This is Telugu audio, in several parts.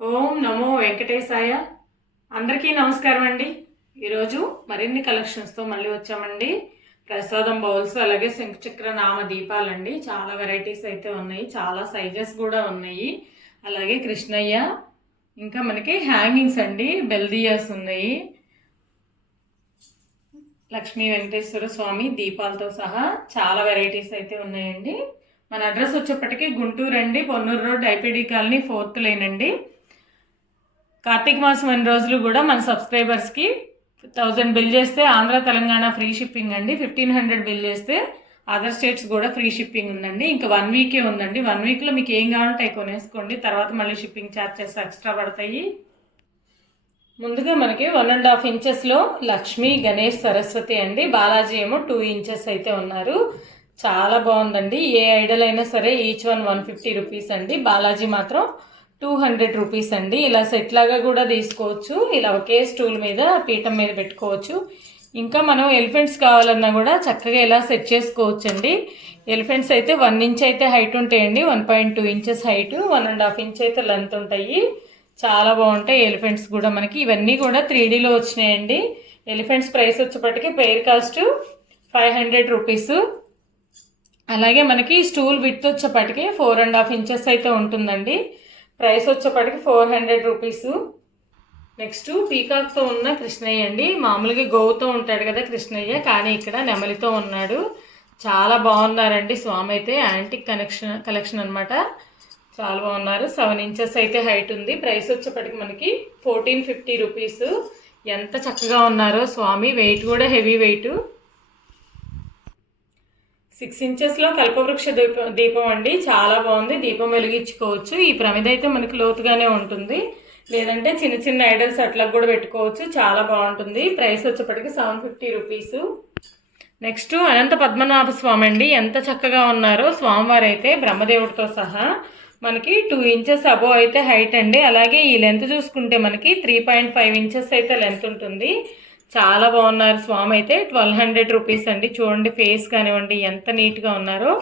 ఓం నమో వెంకటేశాయ. అందరికీ నమస్కారం అండి. ఈరోజు మరిన్ని కలెక్షన్స్తో మళ్ళీ వచ్చామండి. ప్రసాదం బౌల్స్, అలాగే శంఖచక్ర నామ దీపాలండి. చాలా వెరైటీస్ అయితే ఉన్నాయి, చాలా సైజెస్ కూడా ఉన్నాయి. అలాగే కృష్ణయ్య, ఇంకా మనకి హ్యాంగింగ్స్ అండి, బెల్దియాస్ ఉన్నాయి. లక్ష్మీ వెంకటేశ్వర స్వామి దీపాలతో సహా చాలా వెరైటీస్ అయితే ఉన్నాయండి. మన అడ్రస్ వచ్చేప్పటికి గుంటూరు అండి, Ponnur road, IPD colony, 4th line అండి. కార్తీక మాసం 2 రోజులు కూడా మన సబ్స్క్రైబర్స్కి 1000 బిల్ చేస్తే ఆంధ్ర తెలంగాణ ఫ్రీ షిప్పింగ్ అండి. 1500 బిల్ చేస్తే అదర్ స్టేట్స్ కూడా ఫ్రీ షిప్పింగ్ ఉందండి. ఇంకా 1 వీకే ఉందండి. 1 వీక్లో మీకు ఏం కావాలంటే కొనేసుకోండి, తర్వాత మళ్ళీ షిప్పింగ్ ఛార్జెస్ ఎక్స్ట్రా పడతాయి. ముందుగా మనకి 1.5 ఇంచెస్లో లక్ష్మీ, గణేష్, సరస్వతి అండి. బాలాజీ ఏమో 2 ఇంచెస్ అయితే ఉన్నారు. చాలా బాగుందండి. ఏ ఐడల్ అయినా సరే ఈచ్ 150 రూపీస్ అండి. బాలాజీ మాత్రం 200 రూపీస్ అండి. ఇలా సెట్ లాగా కూడా తీసుకోవచ్చు, ఇలా ఒకే స్టూల్ మీద పీఠం మీద పెట్టుకోవచ్చు. ఇంకా మనం ఎలిఫెంట్స్ కావాలన్నా కూడా చక్కగా ఇలా సెట్ చేసుకోవచ్చు అండి. ఎలిఫెంట్స్ అయితే 1 ఇంచ్ అయితే హైట్ ఉంటాయండి, 1.2 ఇంచెస్ హైట్, 1.5 ఇంచ్ అయితే లెంత్ ఉంటాయి. చాలా బాగుంటాయి ఎలిఫెంట్స్ కూడా. మనకి ఇవన్నీ కూడా 3Dలో వచ్చినాయండి. ఎలిఫెంట్స్ ప్రైస్ వచ్చేప్పటికి పెయిర్ కాస్ట్ 500 రూపీస్. అలాగే మనకి స్టూల్ విడ్త్ వచ్చేప్పటికి 4.5 ఇంచెస్ అయితే ఉంటుందండి. ప్రైస్ వచ్చేప్పటికి 400 రూపీస్. నెక్స్ట్ పీకాక్తో ఉన్న కృష్ణయ్య అండి. మామూలుగా గోవుతో ఉంటాడు కదా కృష్ణయ్య, కానీ ఇక్కడ నెమలితో ఉన్నాడు. చాలా బాగున్నారండి స్వామి అయితే. యాంటిక్ కలెక్షన్ అనమాట. చాలా బాగున్నారు. 7 ఇంచెస్ అయితే హైట్ ఉంది. ప్రైస్ వచ్చేప్పటికి మనకి 1450 రూపీస్. ఎంత చక్కగా ఉన్నారో స్వామి. వెయిట్ కూడా హెవీ వెయిట్. 6 ఇంచెస్లో కల్పవృక్ష దీపం అండి. చాలా బాగుంది. దీపం వెలిగించుకోవచ్చు. ఈ ప్రమిద అయితే మనకి లోతుగానే ఉంటుంది, లేదంటే చిన్న చిన్న ఐడల్స్ అట్లా కూడా పెట్టుకోవచ్చు. చాలా బాగుంటుంది. ప్రైస్ వచ్చేప్పటికి 750 రూపీస్. నెక్స్ట్ అనంత పద్మనాభ స్వామి అండి. ఎంత చక్కగా ఉన్నారో స్వామివారు అయితే, బ్రహ్మదేవుడితో సహా. మనకి 2 ఇంచెస్ అబోవ్ అయితే హైట్ అండి. అలాగే ఈ లెంత్ చూసుకుంటే మనకి 3.5 ఇంచెస్ అయితే లెంత్ ఉంటుంది. చాలా బాగున్నారు స్వామి అయితే. 1200 రూపీస్ అండి. చూడండి ఫేస్ కానివ్వండి ఎంత నీట్గా ఉన్నారో.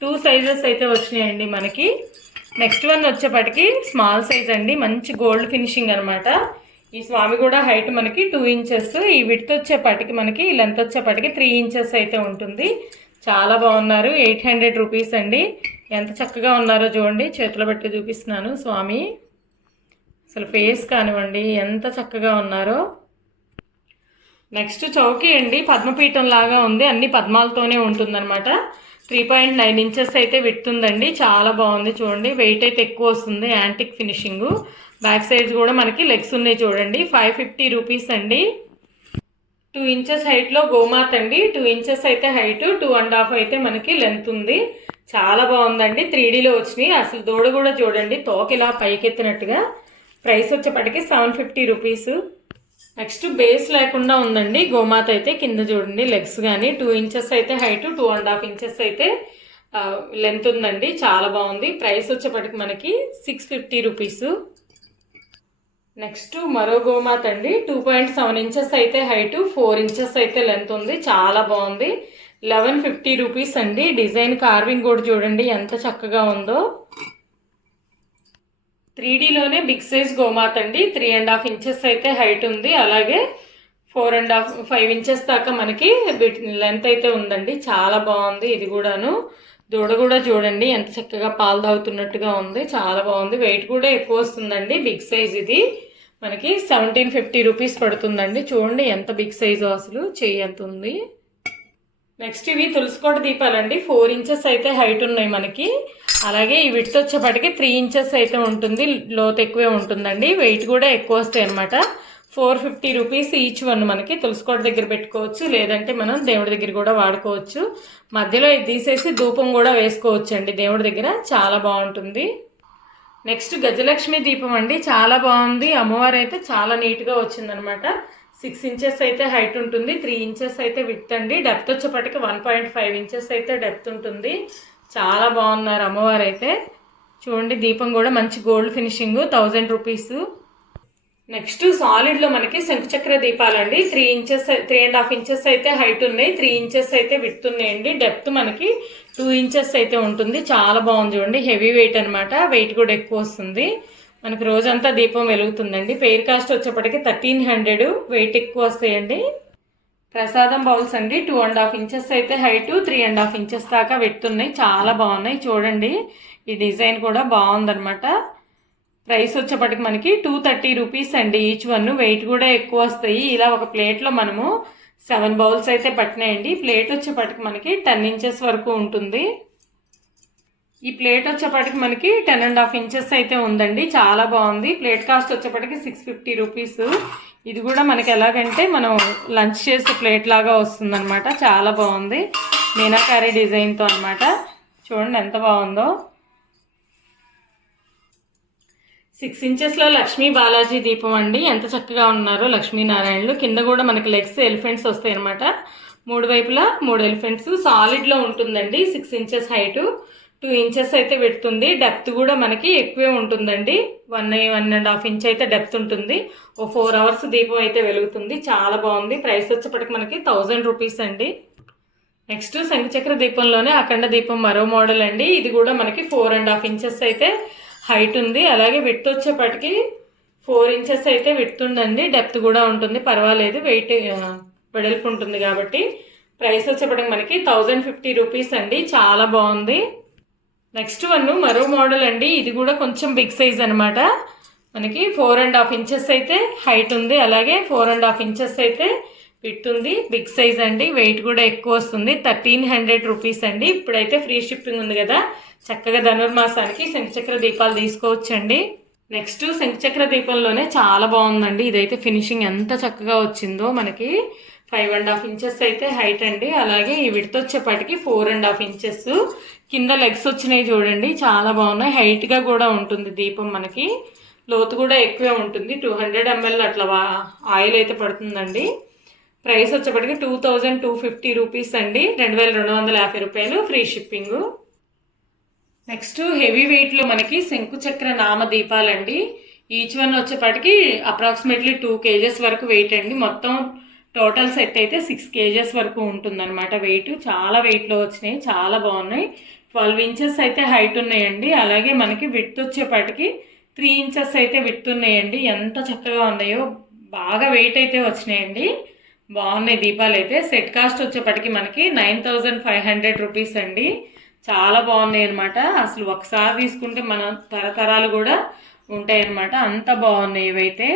2 సైజెస్ అయితే వచ్చినాయండి మనకి. నెక్స్ట్ వన్ వచ్చేప్పటికి స్మాల్ సైజ్ అండి. మంచి గోల్డ్ ఫినిషింగ్ అనమాట. ఈ స్వామి కూడా హైట్ మనకి 2 ఇంచెస్. ఈ విడ్త్ వచ్చేప్పటికి మనకి, లెంత్ వచ్చేప్పటికి 3 ఇంచెస్ అయితే ఉంటుంది. చాలా బాగున్నారు. 800 రూపీస్ అండి. ఎంత చక్కగా ఉన్నారో చూడండి. చేతిలో పెట్టి చూపిస్తున్నాను స్వామి. అసలు ఫేస్ కానివ్వండి ఎంత చక్కగా ఉన్నారో. నెక్స్ట్ చౌకీ అండి. పద్మపీఠం లాగా ఉంది, అన్ని పద్మాలతోనే ఉంటుందన్నమాట. 3.9 ఇంచెస్ అయితే విడుతుందండి. చాలా బాగుంది చూడండి. వెయిట్ అయితే ఎక్కువ వస్తుంది. Antique finishing. బ్యాక్ సైడ్స్ కూడా మనకి లెగ్స్ ఉన్నాయి చూడండి. 550 రూపీస్ అండి. 2 ఇంచెస్ హైట్లో గోమాత అండి. 2 ఇంచెస్ అయితే హైట్, 2.5 అయితే మనకి లెంత్ ఉంది. చాలా బాగుందండి. 3Dలో వచ్చినాయి. అసలు దూడ కూడా చూడండి, తోక ఇలా పైకెత్తినట్టుగా. ప్రైస్ వచ్చేప్పటికి 750 రూపీస్. నెక్స్ట్ బేస్ లేకుండా ఉందండి గోమాత అయితే. కింద చూడండి లెగ్స్ కానీ 2 ఇంచెస్ అయితే హైట్, 2.5 ఇంచెస్ అయితే లెంత్ ఉందండి. చాలా బాగుంది. ప్రైస్ వచ్చేప్పటికి మనకి 650 రూపీస్. నెక్స్ట్ మరో గోమాత అండి. 2.7 ఇంచెస్ అయితే హైట్, 4 ఇంచెస్ అయితే లెంత్ ఉంది. చాలా బాగుంది. 1150 రూపీస్ అండి. డిజైన్ కార్వింగ్ కూడా చూడండి ఎంత చక్కగా ఉందో. 3Dలోనే బిగ్ సైజ్ గోమాత అండి. 3.5 ఇంచెస్ అయితే హైట్ ఉంది. అలాగే 4.5 ఇంచెస్ దాకా మనకి లెంత్ అయితే ఉందండి. చాలా బాగుంది ఇది కూడాను. దూడ కూడా చూడండి ఎంత చక్కగా పాలు తాగుతున్నట్టుగా ఉంది. చాలా బాగుంది. వెయిట్ కూడా ఎక్కువ వస్తుందండి. బిగ్ సైజ్ ఇది మనకి 1750 రూపీస్ పడుతుందండి. చూడండి ఎంత బిగ్ సైజు, అసలు చెయ్యి ఎంత ఉంది. నెక్స్ట్ ఇవి తులసికోట దీపాలండి. 4 ఇంచెస్ అయితే హైట్ ఉన్నాయి మనకి. అలాగే ఈ విడ్త్ వచ్చేప్పటికి 3 ఇంచెస్ అయితే ఉంటుంది. లోతు ఎక్కువే ఉంటుందండి. వెయిట్ కూడా ఎక్కువ వస్తాయి అనమాట. 450 రూపీస్ ఈచ్ వన్. మనకి తులసికోట దగ్గర పెట్టుకోవచ్చు, లేదంటే మనం దేవుడి దగ్గర కూడా వాడుకోవచ్చు. మధ్యలో ఇది తీసేసి ధూపం కూడా వేసుకోవచ్చు అండి దేవుడి దగ్గర. చాలా బాగుంటుంది. నెక్స్ట్ గజలక్ష్మి దీపం అండి. చాలా బాగుంది. అమ్మవారు అయితే చాలా నీట్గా వచ్చిందనమాట. 6 ఇంచెస్ అయితే హైట్ ఉంటుంది, 3 ఇంచెస్ అయితే విడ్త్ అండి. డెప్త్ వచ్చేప్పటికి 1.5 ఇంచెస్ అయితే డెప్త్ ఉంటుంది. చాలా బాగున్నారు అమ్మవారు అయితే. చూడండి దీపం కూడా మంచి గోల్డ్ ఫినిషింగ్. 1000 రూపీస్. నెక్స్ట్ సాలిడ్లో మనకి శంఖచక్ర దీపాలండి. 3.5 ఇంచెస్ అయితే హైట్ ఉన్నాయి, 3 ఇంచెస్ అయితే విడ్త్ ఉన్నాయండి. డెప్త్ మనకి 2 ఇంచెస్ అయితే ఉంటుంది. చాలా బాగుంది చూడండి. హెవీ వెయిట్ అనమాట. వెయిట్ కూడా ఎక్కువ వస్తుంది. మనకి రోజంతా దీపం వెలుగుతుందండి. పెయిర్ కాస్ట్ వచ్చేప్పటికి 1300, వెయిట్ ఎక్కువ వస్తాయండి. ప్రసాదం బౌల్స్ అండి 2.5 ఇంచెస్ అయితే హైటు, 3.5 ఇంచెస్ దాకా పెడుతున్నాయి. చాలా బాగున్నాయి చూడండి. ఈ డిజైన్ కూడా బాగుందనమాట. ప్రైస్ వచ్చేప్పటికి మనకి 230 రూపీస్ అండి ఈచ్ వన్. వెయిట్ కూడా ఎక్కువ వస్తాయి. ఇలా ఒక ప్లేట్లో మనము 7 బౌల్స్ అయితే పట్టినాయండి. ప్లేట్ వచ్చేప్పటికి మనకి 10 ఇంచెస్ వరకు ఉంటుంది. ఈ ప్లేట్ వచ్చేప్పటికి మనకి 10.5 ఇంచెస్ అయితే ఉందండి. చాలా బాగుంది. ప్లేట్ కాస్ట్ వచ్చేప్పటికి 650 రూపీస్. ఇది కూడా మనకి ఎలాగంటే మనం లంచ్ చేసే ప్లేట్ లాగా వస్తుంది అనమాట. చాలా బాగుంది. మీనాకారీ డిజైన్తో అనమాట. చూడండి ఎంత బాగుందో. 6 ఇంచెస్లో లక్ష్మీ బాలాజీ దీపం అండి. ఎంత చక్కగా ఉన్నారో లక్ష్మీనారాయణలు. కింద కూడా మనకి లెగ్స్ ఎలిఫెంట్స్ వస్తాయి అనమాట. 3 వైపులా 3 ఎలిఫెంట్స్. సాలిడ్లో ఉంటుందండి. 6 ఇంచెస్ హైటు, 2 ఇంచెస్ అయితే పెడుతుంది. డెప్త్ కూడా మనకి ఎక్కువే ఉంటుందండి. 1.5 ఇంచ్ అయితే డెప్త్ ఉంటుంది. ఓ 4 అవర్స్ దీపం అయితే వెలుగుతుంది. చాలా బాగుంది. ప్రైస్ వచ్చేప్పటికి మనకి 1000 రూపీస్ అండి. నెక్స్ట్ శంఖచక్ర దీపంలోనే అఖండ దీపం మరో మోడల్ అండి. ఇది కూడా మనకి 4.5 ఇంచెస్ అయితే హైట్ ఉంది. అలాగే విడ్త్ వచ్చేప్పటికి 4 ఇంచెస్ అయితే విడ్త్ ఉందండి. డెప్త్ కూడా ఉంటుంది, పర్వాలేదు. వెయిట్ వెడల్పు ఉంటుంది కాబట్టి. ప్రైస్ వచ్చేప్పటికి మనకి 1050 రూపీస్ అండి. చాలా బాగుంది. నెక్స్ట్ వన్ మరో మోడల్ అండి. ఇది కూడా కొంచెం బిగ్ సైజ్ అనమాట. మనకి 4.5 ఇంచెస్ అయితే హైట్ ఉంది. అలాగే 4.5 ఇంచెస్ అయితే విడ్త్ ఉంది. బిగ్ సైజ్ అండి. వెయిట్ కూడా ఎక్కువ వస్తుంది. 1300 రూపీస్ అండి. ఇప్పుడైతే ఫ్రీ షిప్పింగ్ ఉంది కదా, చక్కగా ధనుర్మాసానికి శంఖచక్ర దీపాలు తీసుకోవచ్చండి. నెక్స్ట్ శంఖచక్ర దీపంలోనే చాలా బాగుందండి. ఇదైతే ఫినిషింగ్ ఎంత చక్కగా వచ్చిందో. మనకి 5.5 ఇంచెస్ అయితే హైట్ అండి. అలాగే ఈ విడ్త్ వచ్చేపాటికి 4.5 ఇంచెస్. కింద లెగ్స్ వచ్చినాయి చూడండి, చాలా బాగున్నాయి. హైట్గా కూడా ఉంటుంది దీపం. మనకి లోతు కూడా ఎక్కువే ఉంటుంది. 200 ml అట్లా ఆయిల్ అయితే పడుతుందండి. ప్రైస్ వచ్చేప్పటికి 2250 రూపీస్ అండి. 2250 రూపాయలు ఫ్రీ షిప్పింగ్. నెక్స్ట్ హెవీ వెయిట్లో మనకి శంకుచక్ర నామ దీపాలండి. ఈచ్ వన్ వచ్చేప్పటికి అప్రాక్సిమేట్లీ 2 kgs వరకు వెయిట్ అండి. మొత్తం టోటల్ సెట్ అయితే 6 kgs వరకు ఉంటుందన్నమాట వెయిట్. చాలా వెయిట్లో వచ్చినాయి, చాలా బాగున్నాయి. 12 ఇంచెస్ అయితే హైట్ ఉన్నాయండి. అలాగే మనకి విడ్త్ వచ్చేపాటికి 3 ఇంచెస్ అయితే విడ్త్ ఉన్నాయండి. ఎంత చక్కగా ఉన్నాయో. బాగా వెయిట్ అయితే వచ్చినాయండి. బాగున్నాయి దీపాలు అయితే. సెట్ కాస్ట్ వచ్చేప్పటికి మనకి 9500 రూపీస్ అండి. చాలా బాగున్నాయి అనమాట. అసలు ఒకసారి తీసుకుంటే మన తరతరాలు కూడా ఉంటాయి అనమాట. అంత బాగున్నాయి ఇవైతే.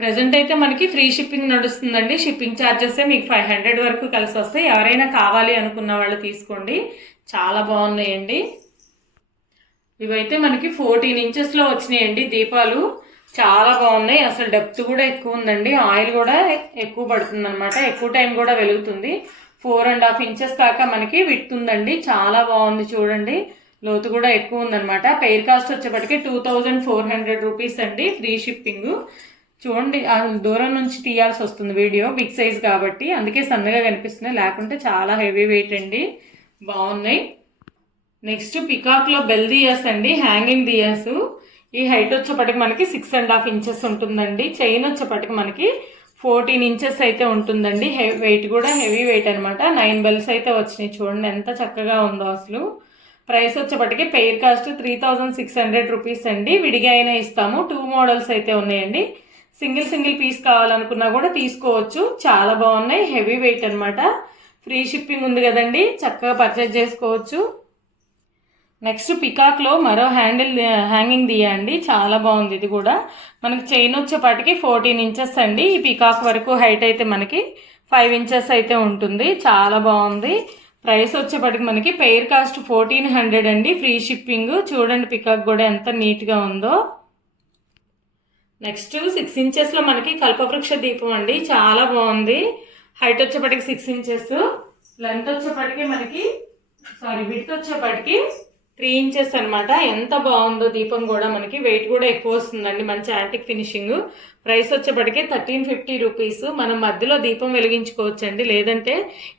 ప్రజెంట్ అయితే మనకి ఫ్రీ షిప్పింగ్ నడుస్తుందండి. షిప్పింగ్ ఛార్జెస్ మీకు 500 వరకు కలిసి వస్తాయి. ఎవరైనా కావాలి అనుకున్న వాళ్ళు తీసుకోండి. చాలా బాగున్నాయండి. ఇవైతే మనకి 14 ఇంచెస్లో వచ్చినాయండి దీపాలు. చాలా బాగున్నాయి. అసలు డెప్త్ కూడా ఎక్కువ ఉందండి. ఆయిల్ కూడా ఎక్కువ పడుతుంది అనమాట. ఎక్కువ టైం కూడా వెలుగుతుంది. 4.5 ఇంచెస్ దాకా మనకి విడ్త్ ఉందండి. చాలా బాగుంది చూడండి. లోతు కూడా ఎక్కువ ఉందన్నమాట. పెయిర్ కాస్ట్ వచ్చేప్పటికి 2400 రూపీస్ అండి. Free shipping. చూడండి, దూరం నుంచి తీయాల్సి వస్తుంది వీడియో, బిగ్ సైజ్ కాబట్టి అందుకే సన్నగా కనిపిస్తున్నాయి. లేకుంటే చాలా హెవీ వెయిట్ అండి. బాగున్నాయి. నెక్స్ట్ పికాక్లో బెల్ దియాస్ అండి, హ్యాంగింగ్ దియాస్. ఈ హైట్ వచ్చేప్పటికి మనకి 6.5 ఇంచెస్ ఉంటుందండి. చైన్ వచ్చేప్పటికి మనకి 14 ఇంచెస్ అయితే ఉంటుందండి. వెయిట్ కూడా హెవీ వెయిట్ అనమాట. 9 బెల్స్ అయితే వచ్చినాయి. చూడండి ఎంత చక్కగా ఉందో అసలు. ప్రైస్ వచ్చేప్పటికి పెయిర్ కాస్ట్ 3600 రూపీస్ అండి. విడిగా అయినా ఇస్తాము. 2 మోడల్స్ అయితే ఉన్నాయండి. సింగిల్ పీస్ కావాలనుకున్నా కూడా తీసుకోవచ్చు. చాలా బాగున్నాయి. హెవీ వెయిట్ అనమాట. ఫ్రీ షిప్పింగ్ ఉంది కదండి, చక్కగా పర్చేజ్ చేసుకోవచ్చు. నెక్స్ట్ పికాక్లో మరో హ్యాంగింగ్ దియా అండి. చాలా బాగుంది. ఇది కూడా మనకి చైన్ వచ్చేపాటికి 14 ఇంచెస్ అండి. ఈ పికాక్ వరకు హైట్ అయితే మనకి 5 ఇంచెస్ అయితే ఉంటుంది. చాలా బాగుంది. ప్రైస్ వచ్చేపాటికి మనకి పెయిర్ కాస్ట్ 1400 అండి. Free shipping. చూడండి పికాక్ కూడా ఎంత నీట్గా ఉందో. నెక్స్ట్ 6 ఇంచెస్లో మనకి కల్పవృక్ష దీపం అండి. చాలా బాగుంది. హైట్ వచ్చేపాటికి 6 ఇంచెస్, లెంత్ వచ్చేపాటికి మనకి విడ్త్ వచ్చేపాటికి 3 ఇంచెస్ అనమాట. ఎంత బాగుందో దీపం కూడా. మనకి వెయిట్ కూడా ఎక్కువ వస్తుందండి. మంచి యాంటిక్ ఫినిషింగ్. ప్రైస్ వచ్చేప్పటికి 1350 రూపీస్. మనం మధ్యలో దీపం వెలిగించుకోవచ్చండి. లేదంటే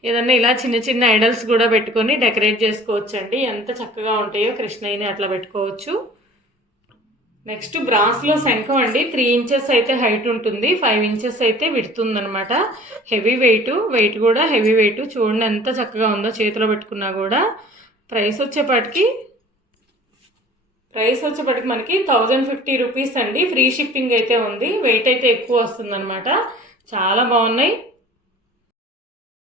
ఏదన్నా ఇలా చిన్న ఐడల్స్ కూడా పెట్టుకొని డెకరేట్ చేసుకోవచ్చండి. ఎంత చక్కగా ఉంటాయో. కృష్ణయ్యని అట్లా పెట్టుకోవచ్చు. నెక్స్ట్ బ్రాస్లో శంఖం అండి. 3 ఇంచెస్ అయితే హైట్ ఉంటుంది. 5 ఇంచెస్ అయితే విడుతుందనమాట. హెవీ వెయిట్ కూడా హెవీ వెయిట్. చూడండి ఎంత చక్కగా ఉందో చేతిలో పెట్టుకున్నా కూడా. ప్రైస్ ప్రైస్ వచ్చేప్పటికి మనకి 1050 రూపీస్ అండి. ఫ్రీ షిప్పింగ్ అయితే ఉంది. వెయిట్ అయితే ఎక్కువ వస్తుందన్నమాట. చాలా బాగున్నాయి.